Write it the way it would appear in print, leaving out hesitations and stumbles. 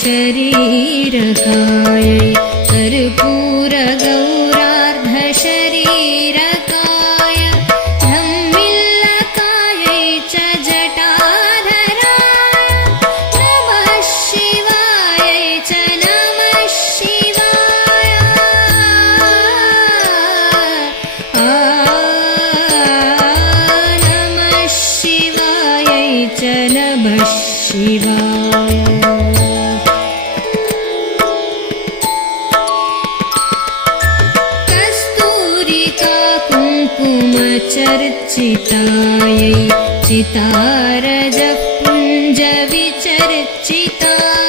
शरीरकायै कर्पूरगौरार्धशरीरकाय धम्मिल्लकायै च जटाधराय नमः शिवायै च नमः शिवाय नमः शिवायै च नमः शिवाय कुङ्कुमचर्चितायै चितारजपुञ्जविचर्चितायै